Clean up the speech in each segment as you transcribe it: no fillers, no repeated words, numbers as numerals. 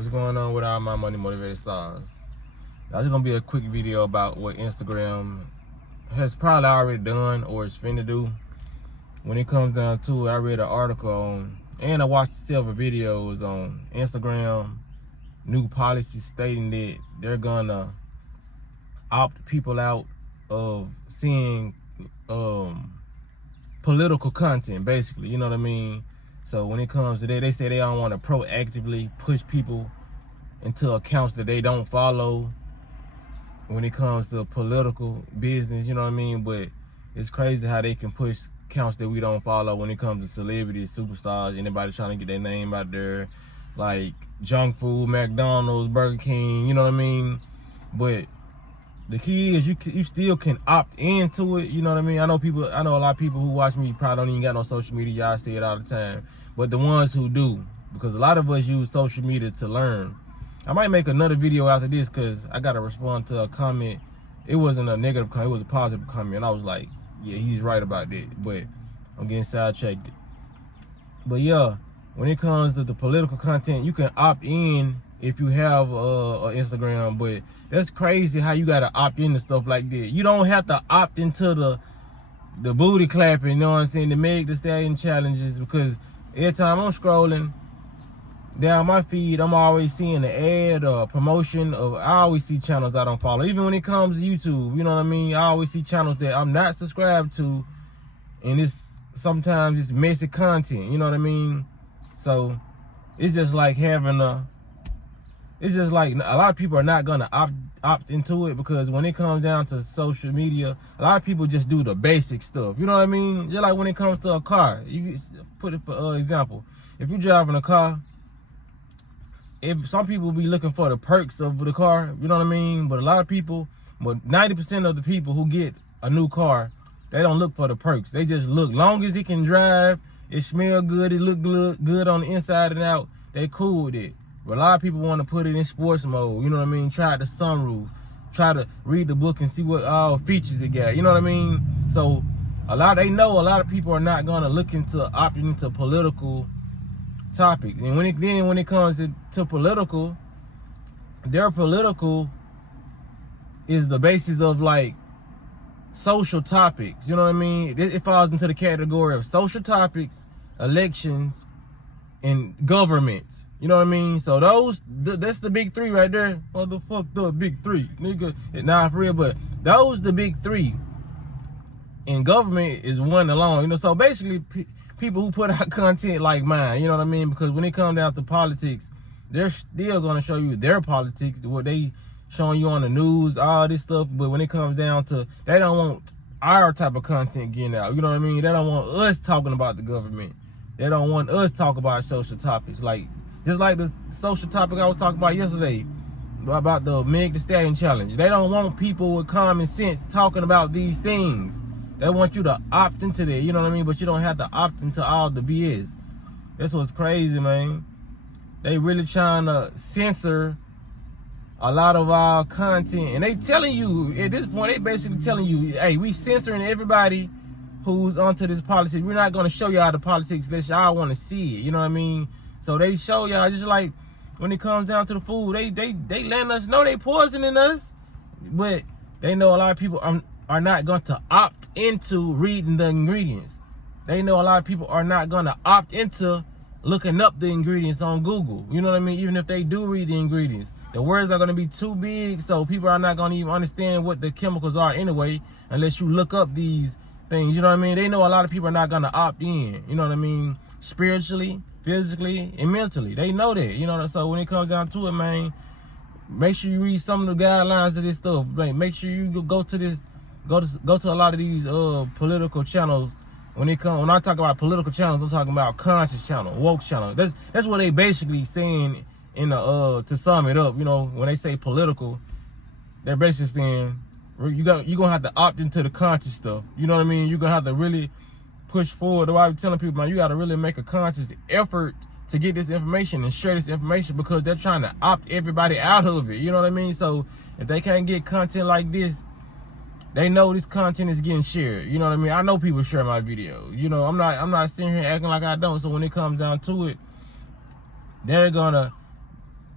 What's going on with all my money motivated stars? That's gonna be a quick video about what Instagram has probably already done or is finna do. When it comes down to it, I read an article on, and I watched several videos on Instagram, new policy stating that they're gonna opt people out of seeing political content, basically, you know what I mean? So when it comes to that, they say they don't want to proactively push people into accounts that they don't follow when it comes to political business, you know what I mean? But it's crazy how they can push accounts that we don't follow when it comes to celebrities, superstars, anybody trying to get their name out there, like junk food, McDonald's, Burger King, you know what I mean? But the key is you still can opt into it, you know what I mean? I know a lot of people who watch me probably don't even got no social media, y'all see it all the time. But the ones who do, because a lot of us use social media to learn. I might make another video after this because I got to respond to a comment. It wasn't a negative comment, it was a positive comment. And I was like, yeah, he's right about that. But I'm getting sidetracked. But yeah, when it comes to the political content, you can opt in if you have a Instagram. But that's crazy how you got to opt into stuff like that. You don't have to opt into the booty clapping, you know what I'm saying, the Meg Thee Stallion challenges, because every time I'm scrolling down my feed, I'm always seeing the ad or promotion of, I always see channels I don't follow. Even when it comes to YouTube, you know what I mean? I always see channels that I'm not subscribed to, and sometimes it's messy content, you know what I mean? So it's just like it's just like a lot of people are not gonna opt into it, because when it comes down to social media, a lot of people just do the basic stuff. You know what I mean? Just like when it comes to a car, you put it for example. If you're driving a car, if some people be looking for the perks of the car, you know what I mean? But a lot of people, but 90% of the people who get a new car, they don't look for the perks. They just look, long as it can drive, it smell good, it look good on the inside and out, they cool with it. But a lot of people want to put it in sports mode, you know what I mean? Try the sunroof, try to read the book and see what all features it got, you know what I mean? So they know a lot of people are not gonna look into opting into political topics. And when it comes to political, their political is the basis of like social topics, you know what I mean? It falls into the category of social topics, elections, and government. You know what I mean? So that's the big three right there. Motherfuck the big three, nigga. Nah, for real, but those the big three. And government is one alone. You know, so basically people who put out content like mine, you know what I mean? Because when it comes down to politics, they're still gonna show you their politics, what they showing you on the news, all this stuff. But when it comes down to, they don't want our type of content getting out. You know what I mean? They don't want us talking about the government. They don't want us talking about social topics. Like, just like the social topic I was talking about yesterday, about the Meg Thee Stallion challenge. They don't want people with common sense talking about these things. They want you to opt into that, you know what I mean? But you don't have to opt into all the BS. That's what's crazy, man. They really trying to censor a lot of our content. And they telling you, at this point, they basically telling you, hey, we censoring everybody who's onto this politics. We're not gonna show y'all the politics unless y'all wanna see it, you know what I mean? So they show y'all, just like when it comes down to the food, they letting us know they poisoning us, but they know a lot of people are not going to opt into reading the ingredients. They know a lot of people are not going to opt into looking up the ingredients on Google. You know what I mean? Even if they do read the ingredients, the words are going to be too big, so people are not going to even understand what the chemicals are anyway, unless you look up these things. You know what I mean? They know a lot of people are not going to opt in. You know what I mean? Spiritually, physically, and mentally. They know that. You know, so when it comes down to it, man, make sure you read some of the guidelines of this stuff. Make sure you go to a lot of these political channels. When I talk about political channels, I'm talking about conscious channel, woke channel. That's what they basically saying in the to sum it up. You know, when they say political, they're basically saying you're gonna have to opt into the conscious stuff. You know what I mean? You're gonna have to really push forward. The way I'm telling people, man, you gotta really make a conscious effort to get this information and share this information, because they're trying to opt everybody out of it. You know what I mean? So if they can't get content like this, they know this content is getting shared. You know what I mean? I know people share my video. You know, I'm not sitting here acting like I don't. So when it comes down to it, they're gonna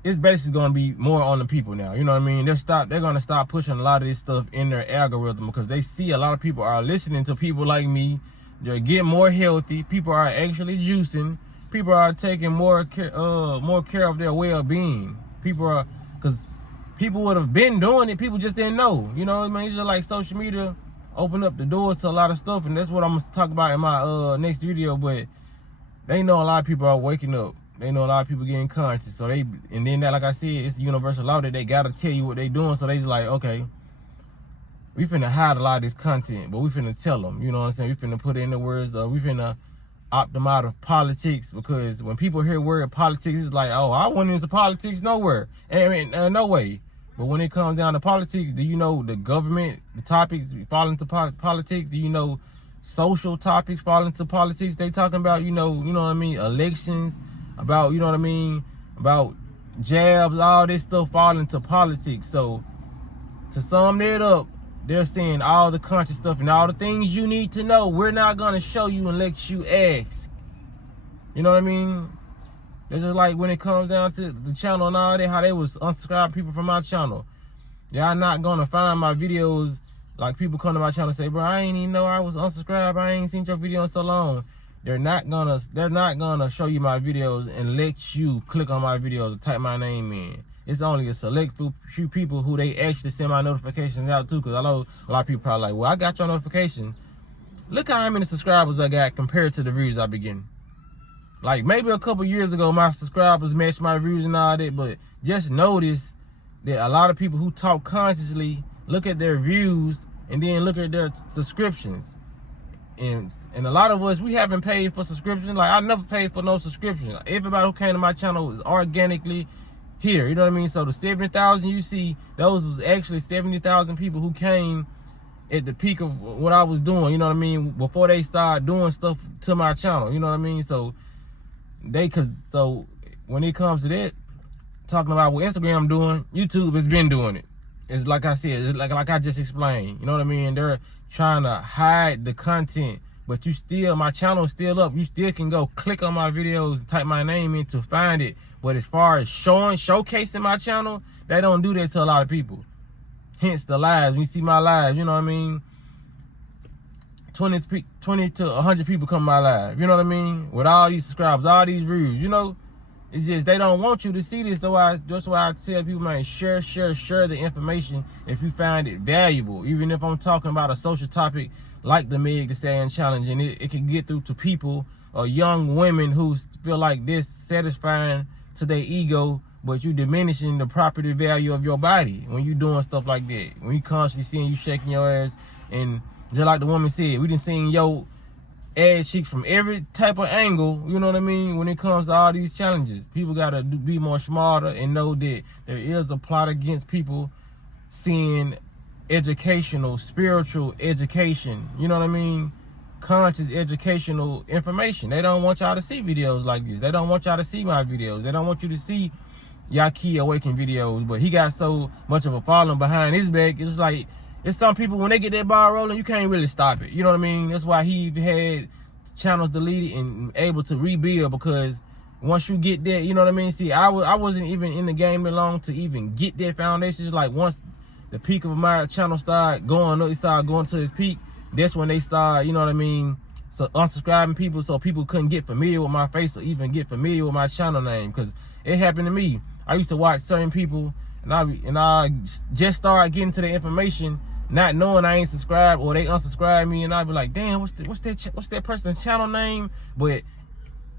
it's basically gonna be more on the people now. You know what I mean? They're gonna stop pushing a lot of this stuff in their algorithm because they see a lot of people are listening to people like me. They're getting more healthy. People are actually juicing. People are taking more care of their well-being. Because people would have been doing it. People just didn't know. You know what I mean? It's just like social media opened up the doors to a lot of stuff, and that's what I'm gonna talk about in my next video. But they know a lot of people are waking up. They know a lot of people getting conscious. So and then that, like I said, it's universal law that they gotta tell you what they doing. So they just like, okay, we finna hide a lot of this content, but we finna tell them. You know what I'm saying? We finna put it in the words of, we finna opt them out of politics, because when people hear the word politics, it's like, oh, I went into politics nowhere. I mean, no way. But when it comes down to politics, do you know the government, the topics fall into politics? Do you know social topics fall into politics? They talking about, you know what I mean, elections, about, you know what I mean, about jabs, all this stuff fall into politics. So to sum it up, they're saying all the conscious stuff and all the things you need to know, we're not going to show you unless you ask. You know what I mean? It's just like when it comes down to the channel and all that, how they was unsubscribing people from my channel. Y'all not going to find my videos, like people come to my channel and say, bro, I ain't even know I was unsubscribed. I ain't seen your video in so long. They're not gonna show you my videos and let you click on my videos and type my name in. It's only a select few people who they actually send my notifications out to, because I know a lot of people probably like, well, I got your notification. Look how many subscribers I got compared to the views I be getting. Like maybe a couple years ago, my subscribers matched my views and all that, but just notice that a lot of people who talk consciously look at their views and then look at their subscriptions. And a lot of us, we haven't paid for subscription. Like I never paid for no subscription. Everybody who came to my channel was organically here. You know what I mean? So the 70,000 you see, those was actually 70,000 people who came at the peak of what I was doing. You know what I mean? Before they started doing stuff to my channel. You know what I mean? So so when it comes to that, talking about what Instagram doing, YouTube has been doing it. It's like I said, it's like I just explained. You know what I mean? They're trying to hide the content, but my channel is still up. You still can go click on my videos and type my name in to find it. But as far as showcasing my channel, they don't do that to a lot of people. Hence the lives. When you see my lives, you know what I mean? 20 to 100 people come to my live. You know what I mean? With all these subscribers, all these views, you know? It's just they don't want you to see this. That's why I tell people, man, share the information if you find it valuable. Even if I'm talking about a social topic like the Meg Thee Stallion challenge, and it can get through to people or young women who feel like this satisfying to their ego, but you diminishing the property value of your body when you doing stuff like that. When you constantly seeing you shaking your ass, and just like the woman said, we done seen your ass cheeks from every type of angle, you know what I mean, when it comes to all these challenges. People got to be more smarter and know that there is a plot against people seeing educational, spiritual education, you know what I mean, conscious educational information. They don't want y'all to see videos like this. They don't want y'all to see my videos. They don't want you to see Yaki Awaken videos. But he got so much of a following behind his back, it's like, it's some people, when they get that ball rolling, you can't really stop it. You know what I mean? That's why he had channels deleted and able to rebuild, because once you get that, you know what I mean? See, I wasn't even in the game that long to even get that foundation. It's like once the peak of my channel started going up, it started going to its peak, that's when they started, you know what I mean, so unsubscribing people so people couldn't get familiar with my face or even get familiar with my channel name. Because it happened to me. I used to watch certain people, and I just started getting to the information, not knowing I ain't subscribed, or they unsubscribe me, and I'd be like, damn, what's that person's channel name? But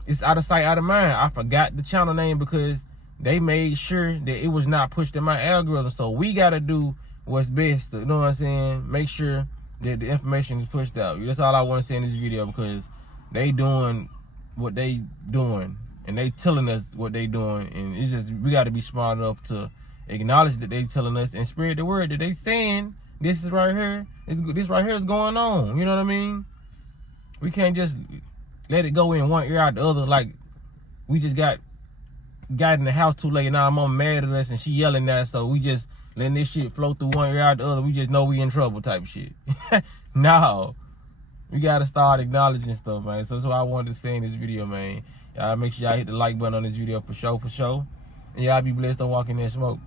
it's out of sight, out of mind. I forgot the channel name because they made sure that it was not pushed in my algorithm. So we gotta do what's best, you know what I'm saying? Make sure that the information is pushed out. That's all I want to say in this video, because they doing what they doing, and they telling us what they doing, and it's just, we gotta be smart enough to acknowledge that they telling us and spread the word that they saying. This is right here. This right here is going on. You know what I mean? We can't just let it go in one ear out the other. Like we just got in the house too late. Now mom mad at us and she yelling at us, so we just letting this shit flow through one ear out the other. We just know we in trouble type shit. No, we gotta start acknowledging stuff, man. So that's what I wanted to say in this video, man. Y'all make sure y'all hit the like button on this video for sure. And y'all be blessed to walk in that smoke.